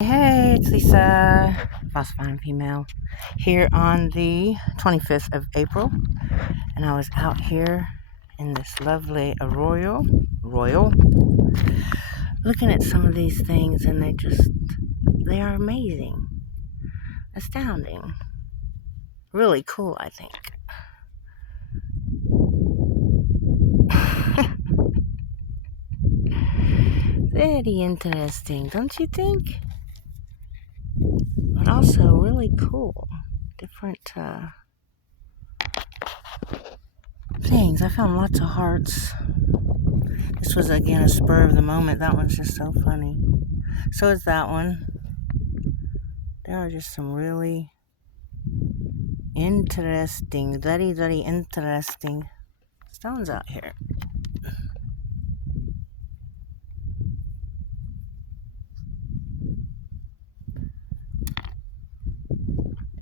Hey, it's Lisa, Phosphine Female, here on the 25th of April, and I was out here in this lovely arroyo, looking at some of these things, and they are amazing, astounding, really cool, I think. Very interesting, don't you think? But also really cool, different things. I found lots of hearts. This was again a spur of the moment. That one's just so funny. So is that one. There are just some really interesting, very, very interesting stones out here.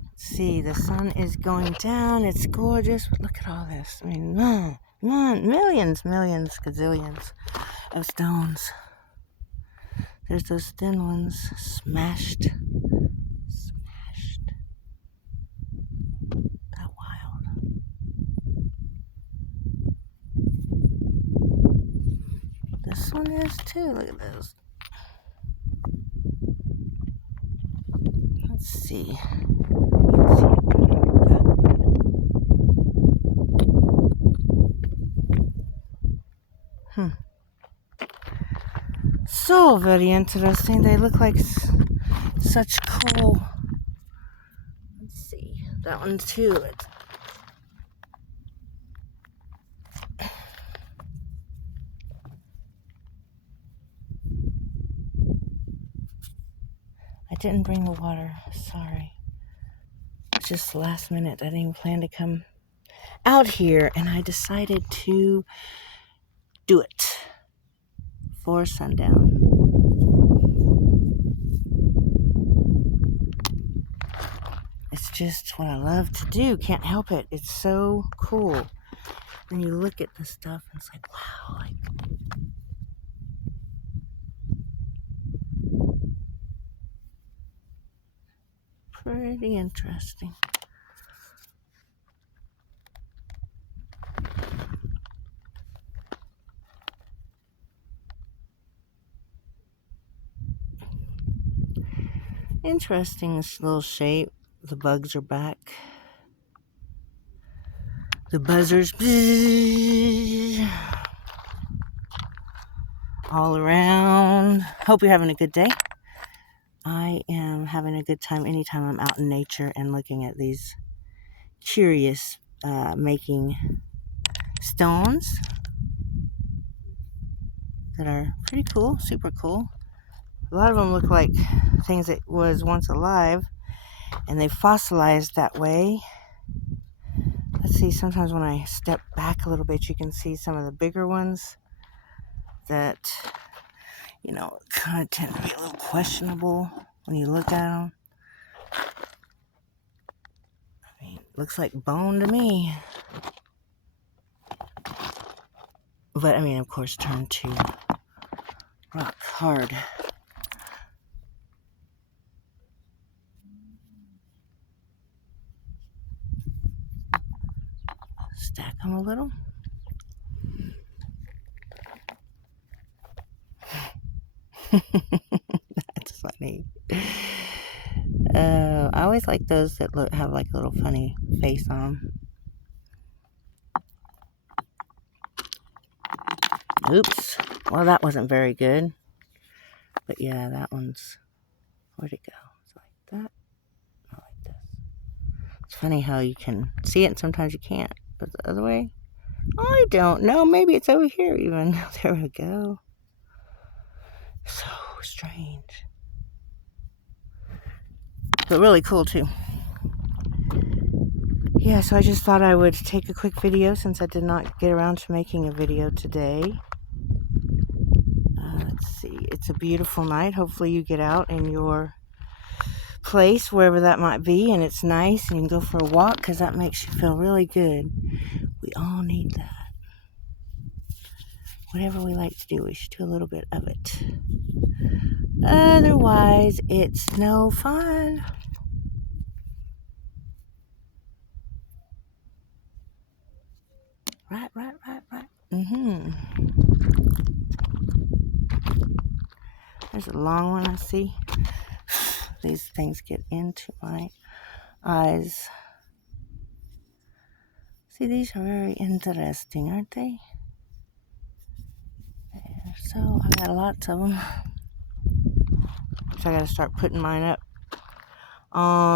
Let's see, the sun is going down. It's gorgeous. But look at all this. I mean, millions, gazillions of stones. There's those thin ones, smashed. That wild. This one is too. Look at this. Let's see. So very interesting. They look like such cool. Let's see. That one too. I didn't bring the water. Sorry. It's just last minute. I didn't even plan to come out here, and I decided to do it for sundown. It's just what I love to do. Can't help it. It's so cool. When you look at the stuff, and it's like, wow. Pretty interesting. Interesting, this little shape. The bugs are back. The buzzers all around. Hope you're having a good day. I am having a good time anytime I'm out in nature and looking at these curious making stones that are pretty cool, super cool. A lot of them look like things that was once alive, and they fossilized that way. Let's see, sometimes when I step back a little bit, you can see some of the bigger ones that, kind of tend to be a little questionable when you look at them. I mean, looks like bone to me. But, I mean, of course, turn to rock hard. Stack them a little. That's funny. I always like those that have like a little funny face on them. Oops. Well, that wasn't very good. But yeah, that one's... Where'd it go? It's like that. Not like this. It's funny how you can see it and sometimes you can't. But the other way? I don't know. Maybe it's over here even. There we go. So strange. But really cool too. Yeah, so I just thought I would take a quick video since I did not get around to making a video today. Let's see. It's a beautiful night. Hopefully you get out in your place, wherever that might be, and it's nice and you can go for a walk because that makes you feel really good. We all need that. whatever we like to do, we should do a little bit of it. Otherwise, it's no fun. Right. There's a long one, I see. These things get into my eyes. See, these are very interesting, aren't they? So, I got lots of them. So I gotta start putting mine up.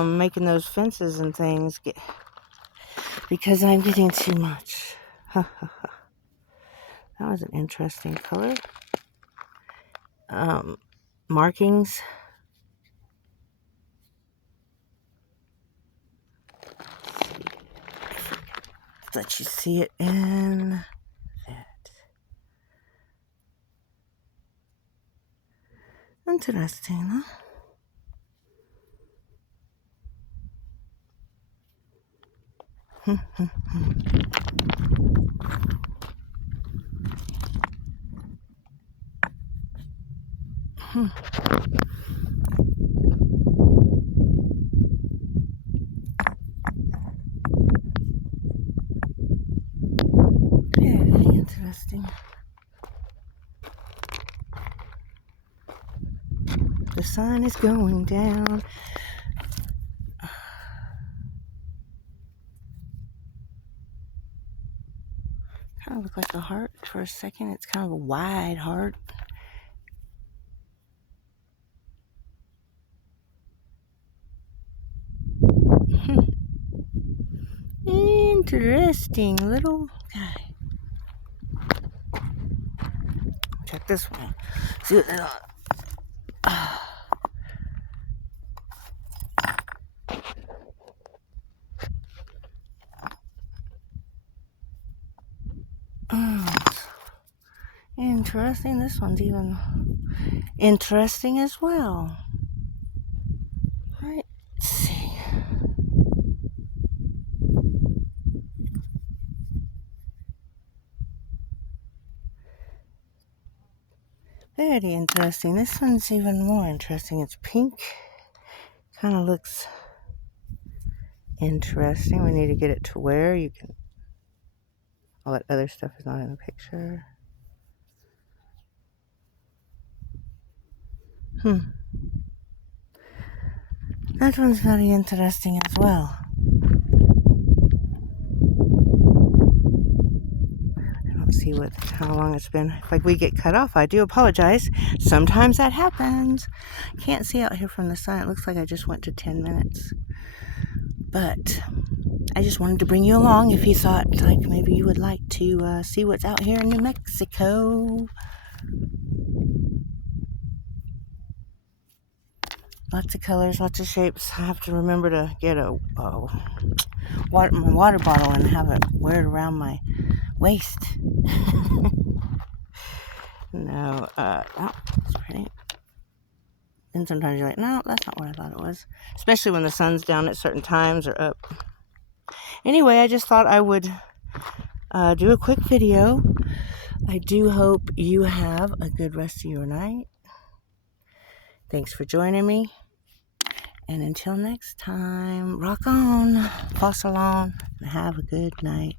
Making those fences and things because I'm getting too much. That was an interesting color. Markings. Let you see it in that. Interesting, huh? Very interesting. The sun is going down. Kind of look like a heart for a second. It's kind of a wide heart. Interesting little guy. Check this one. See what that. Interesting. This one's even interesting as well. Let's see. Very interesting. This one's even more interesting. It's pink. Kind of looks interesting. We need to get it to where you can. All that other stuff is not in the picture. That one's very interesting as well. I don't see how long it's been. If we get cut off, I do apologize. Sometimes that happens. Can't see out here from the sun. It looks like I just went to 10 minutes. But I just wanted to bring you along if you thought like maybe you would like to see what's out here in New Mexico. Lots of colors, lots of shapes. I have to remember to get my water bottle and have it wear it around my waist. No, it's pretty. And sometimes you're like, no, that's not what I thought it was. Especially when the sun's down at certain times or up. Anyway, I just thought I would do a quick video. I do hope you have a good rest of your night. Thanks for joining me. And until next time, rock on, fossil on, and have a good night.